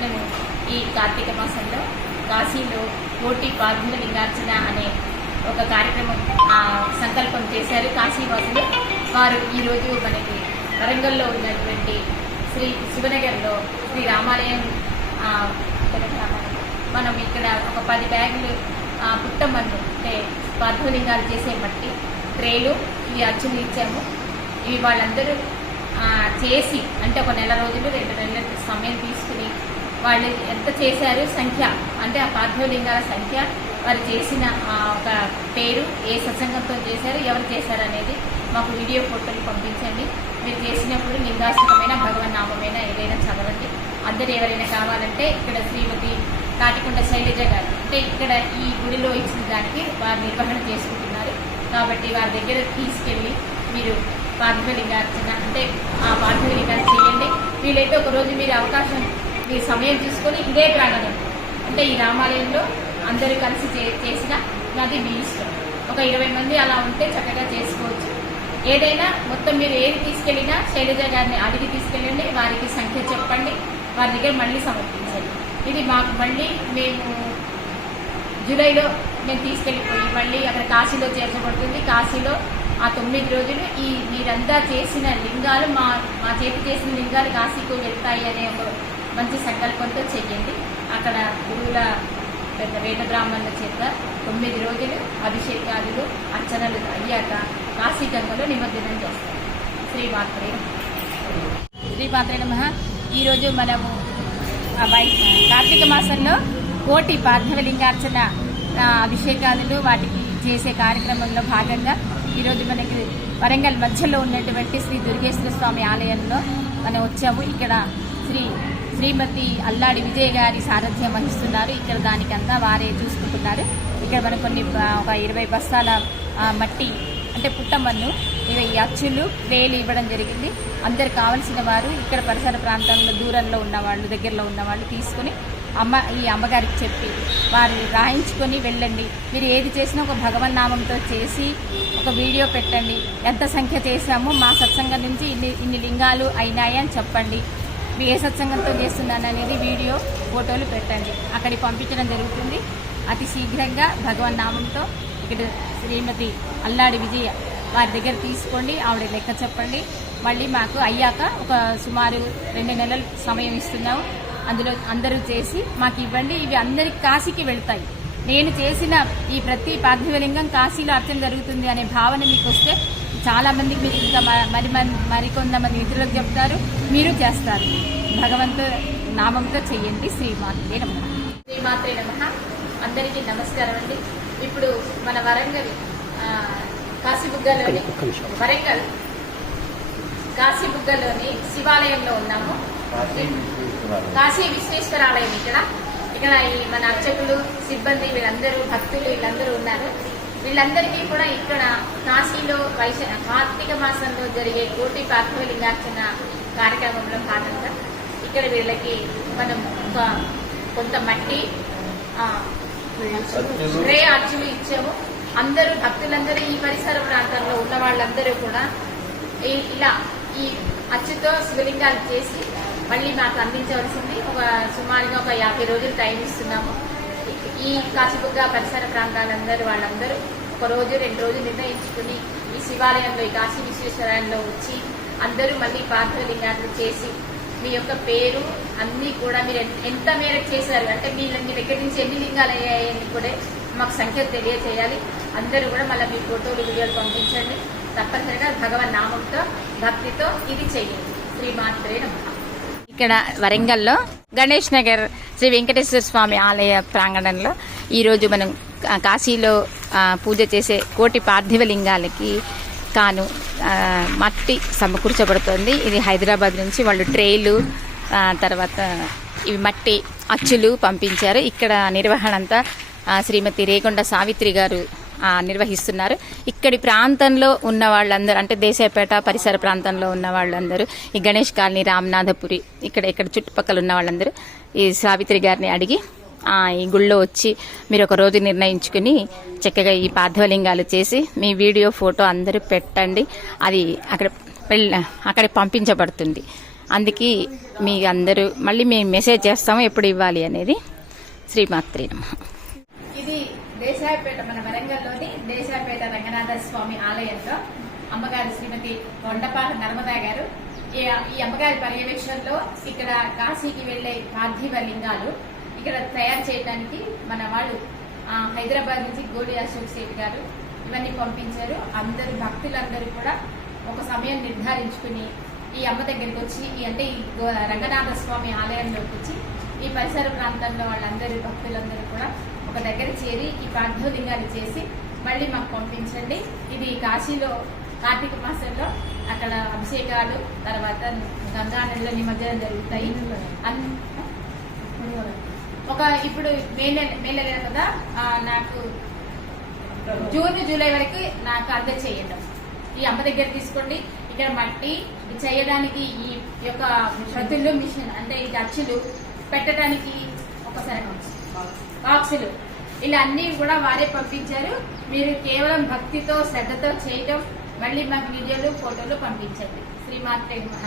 మనము ఈ కార్తీక మాసంలో కాశీలో కోటి పార్థుల లింగార్చన అనే ఒక కార్యక్రమం సంకల్పం చేశారు కాశీవాసులు. వారు ఈరోజు మనకి వరంగల్లో ఉన్నటువంటి శ్రీ శివనగర్లో శ్రీ రామాలయం మనం ఇక్కడ ఒక పది బ్యాగులు ఆ, పుట్టమన్ను అంటే పార్థలింగాలు చేసే మట్టి ట్రేలు ఇవి అచ్చులు ఇచ్చాము. ఇవి వాళ్ళందరూ చేసి అంటే ఒక నెల రోజులు రెండు నెలల సమయం తీసుకుని వాళ్ళు ఎంత చేశారు సంఖ్య అంటే ఆ పార్థివలింగాల సంఖ్య వారు చేసిన ఒక పేరు ఏ సత్సంగంతో చేశారు ఎవరు చేశారు అనేది మాకు వీడియో ఫోటోలు పంపించండి. మీరు చేసినప్పుడు లింగాశ్రమైన భగవన్ నామమైన ఏదైనా చదవండి. అందరు ఎవరైనా కావాలంటే ఇక్కడ శ్రీమతి కాటికొండ శైలజ గారు అంటే ఇక్కడ ఈ గుడిలో ఇచ్చిన దానికి వారు నిర్వహణ చేసుకుంటున్నారు. కాబట్టి వారి దగ్గర తీసుకెళ్ళి మీరు పార్థివలింగార్చన అంటే ఆ పార్థివలింగాన్ని చేయండి. వీలైతే ఒకరోజు మీరు అవకాశం మీరు సమయం తీసుకొని ఇదే ప్రాంగణం. అంటే ఈ రామాలయంలో అందరూ కలిసి చే- చేసిన అది మీ ఇష్టం ఒక ఇరవై మంది అలా ఉంటే చక్కగా చేసుకోవచ్చు. ఏదైనా మొత్తం మీరు ఏది తీసుకెళ్ళినా శైలజ గారిని అడిగి తీసుకెళ్ళండి వారికి సంఖ్య చెప్పండి వారి దగ్గర మళ్ళీ సమర్పించండి. ఇది మాకు మళ్ళీ మేము జూలైలో మేము తీసుకెళ్ళిపోయి మళ్ళీ అక్కడ కాశీలో చేర్చబడుతుంది. కాశీలో ఆ తొమ్మిది రోజులు ఈ మీరంతా చేసిన లింగాలు మా మా చేతి చేసిన లింగాలు కాశీకు వెళ్తాయి అనే ఒక మంచి సంకల్పంతో చెయ్యండి. అక్కడ గురువుల పెద్ద వేద బ్రాహ్మణుల చేత తొమ్మిది రోజులు అభిషేకాదులు అర్చనలు అయ్యాక కాశీ గంగలో నిమజ్జనం చేస్తారు. శ్రీ మాత్రే శ్రీ మాత్రే నమ. ఈరోజు మనము వై- కార్తీక మాసంలో కోటి పార్థవలింగార్చన అభిషేకాదులు వాటికి చేసే కార్యక్రమంలో భాగంగా ఈరోజు మనకి వరంగల్ మధ్యలో ఉన్నటువంటి శ్రీ దుర్గేశ్వర స్వామి ఆలయంలో మనం వచ్చాము. ఇక్కడ శ్రీ శ్రీమతి అల్లాడి విజయ్ గారి సారథ్యం వహిస్తున్నారు. ఇక్కడ దానికంతా వారే చూసుకుంటున్నారు. ఇక్కడ మనం కొన్ని ఒక ఇరవై బస్తాల మట్టి అంటే పుట్టమన్ను ఇవి అచ్చులు వేలు ఇవ్వడం జరిగింది. అందరు కావలసిన వారు ఇక్కడ పరిసర ప్రాంతంలో దూరంలో ఉన్నవాళ్ళు దగ్గరలో ఉన్నవాళ్ళు తీసుకుని అమ్మ ఈ అమ్మగారికి చెప్పి వారు రాయించుకొని వెళ్ళండి. మీరు ఏది చేసినా ఒక భగవన్ నామంతో చేసి ఒక వీడియో పెట్టండి. ఎంత సంఖ్య చేశామో మా సత్సంగం నుంచి ఇన్ని ఇన్ని లింగాలు అయినాయని చెప్పండి. ఏ సత్సంగంతో చేస్తున్నాను అనేది వీడియో ఫోటోలు పెట్టండి. అక్కడికి పంపించడం జరుగుతుంది. అతి శీఘ్రంగా భగవన్ నామంతో ఇక్కడ శ్రీమతి అల్లాడి విజయ వారి దగ్గర తీసుకోండి. ఆవిడ లెక్క చెప్పండి. మళ్ళీ మాకు అయ్యాక ఒక సుమారు రెండు నెలలు సమయం ఇస్తున్నాము. అందులో అందరూ చేసి మాకు ఇవ్వండి. ఇవి అందరికి కాశీకి వెళ్తాయి. నేను చేసిన ఈ ప్రతి పార్థివలింగం కాశీలో అర్థం జరుగుతుంది అనే భావన మీకు వస్తే చాలా మందికి మీరు ఇంకా మ- మరి మరికొంతమంది ఇతరులకు చెప్తారు మీరు చేస్తారు. భగవంతు నామంతో చెయ్యండి. శ్రీమాత్రే నమ. శ్రీమాత్రే నమ. అందరికీ నమస్కారం అండి. ఇప్పుడు మన వరంగల్ ఆ, కాశీబుగ్గలోని వరంగల్ కాశీబుగ్గలోని శివాలయంలో ఉన్నాము. కాశీ విశ్వేశ్వరాలయం ఇక్కడ. ఇక్కడ ఈ మన అర్చకులు సిబ్బంది వీళ్ళందరూ భక్తులు వీళ్ళందరూ ఉన్నారు. వీళ్ళందరికీ కూడా ఇక్కడ కాశీలో వైశ కార్తీక మాసంలో జరిగే కోటి పార్థవలింగార్చన కార్యక్రమంలో భాగంగా ఇక్కడ వీళ్ళకి మనం ఒక కొంత మట్టి ఆ, స్ప్రే అర్చులు ఇచ్చాము. అందరూ భక్తులందరూ ఈ పరిసర ప్రాంతంలో ఉన్న వాళ్ళందరూ కూడా ఇలా ఈ అచ్చుతో శివలింగాలు చేసి మళ్ళీ మాకు అందించవలసింది. ఒక సుమారుగా ఒక యాభై రోజులు టైం ఇస్తున్నాము. ఈ కాశీబుగ్గ పరిసర ప్రాంతాలందరూ వాళ్ళందరూ ఒక రోజు రెండు రోజులు నిర్ణయించుకుని ఈ శివాలయంలో ఈ కాశీ విశ్వేశ్వరాలయంలో వచ్చి అందరూ మళ్ళీ పార్థలింగాలు చేసి మీ యొక్క పేరు అన్నీ కూడా మీరు ఎంత మేరకు చేశారు? అంటే మీ మీ దగ్గర నుంచి ఎన్ని లింగాలు అయ్యాయని కూడా మాకు సంఖ్య తెలియచేయాలి. అందరూ కూడా మళ్ళీ మీ ఫోటోలు వీడియోలు పంపించండి. తప్పనిసరిగా భగవన్ నామంతో భక్తితో ఇది చేయండి. శ్రీమాత్రే నమః. ఇక్కడ వరంగల్లో గణేష్ నగర్ శ్రీ వెంకటేశ్వర స్వామి ఆలయ ప్రాంగణంలో ఈరోజు మనం కాశీలో పూజ చేసే కోటి పార్థివ లింగాలకి కాను మట్టి సమకూర్చబడుతుంది. ఇది హైదరాబాద్ నుంచి వాళ్ళు ట్రేలు తర్వాత ఇవి మట్టి అచ్చులు పంపించారు. ఇక్కడ నిర్వహణ అంతా శ్రీమతి రేగొండ సావిత్రి గారు నిర్వహిస్తున్నారు. ఇక్కడి ప్రాంతంలో ఉన్న వాళ్ళందరూ అంటే దేశాయపేట పరిసర ప్రాంతంలో ఉన్న వాళ్ళందరూ ఈ గణేష్ కాలనీ రామనాథపురి ఇక్కడ ఇక్కడ చుట్టుపక్కల ఉన్న వాళ్ళందరూ ఈ సావిత్రి గారిని అడిగి ఈ గుళ్ళో వచ్చి మీరు ఒక రోజు నిర్ణయించుకుని చక్కగా ఈ పార్థవలింగాలు చేసి మీ వీడియో ఫోటో అందరూ పెట్టండి. అది అక్కడ అక్కడ పంపించబడుతుంది. అందుకే మీ అందరూ మళ్ళీ మేము మెసేజ్ చేస్తాము ఎప్పుడు ఇవ్వాలి అనేది. శ్రీమాత్రి నమ. దేశాయపేట మన వరంగల్లోని దేశాయపేట రంగనాథ స్వామి ఆలయంలో అమ్మగారు శ్రీమతి కొండపాక నర్మదా గారు ఈ ఈ అమ్మగారి పర్యవేక్షణలో ఇక్కడ కాశీకి వెళ్ళే పార్థివ లింగాలు ఇక్కడ తయారు చేయడానికి మన వాళ్ళు హైదరాబాద్ నుంచి గోడి అశోక్ సేట్ గారు ఇవన్నీ పంపించారు. అందరు భక్తులందరూ కూడా ఒక సమయం నిర్ధారించుకుని ఈ అమ్మ దగ్గరికి వచ్చి ఈ అంటే ఈ గో- రంగనాథ స్వామి ఆలయంలోకి వచ్చి ఈ పరిసర ప్రాంతంలో వాళ్ళందరూ భక్తులందరూ కూడా ఒక దగ్గర చేరి ఈ ప్రార్థోలింగాన్ని చేసి మళ్ళీ మాకు పంపించండి. ఇది కాశీలో కార్తీక మాసంలో అక్కడ అభిషేకాలు తర్వాత గంగా నదిలో నిమజ్జనం జరుగుతాయి. ఒక ఇప్పుడు మే నెల మే నెల కదా నాకు జూన్ జూలై వరకు నాకు అందచేయండి. ఈ అమ్మ దగ్గర తీసుకోండి. ఇక్కడ మట్టి చేయడానికి ఈ యొక్క ప్రతులు మిషన్ అంటే ఈ అచ్చులు పెట్టడానికి ఇలా అన్ని కూడా వారే పంపించారు. మీరు కేవలం భక్తితో శ్రద్ధతో చేయటం మళ్ళీ మాకు వీడియోలు ఫోటోలు పంపించండి. శ్రీమాత్రే మన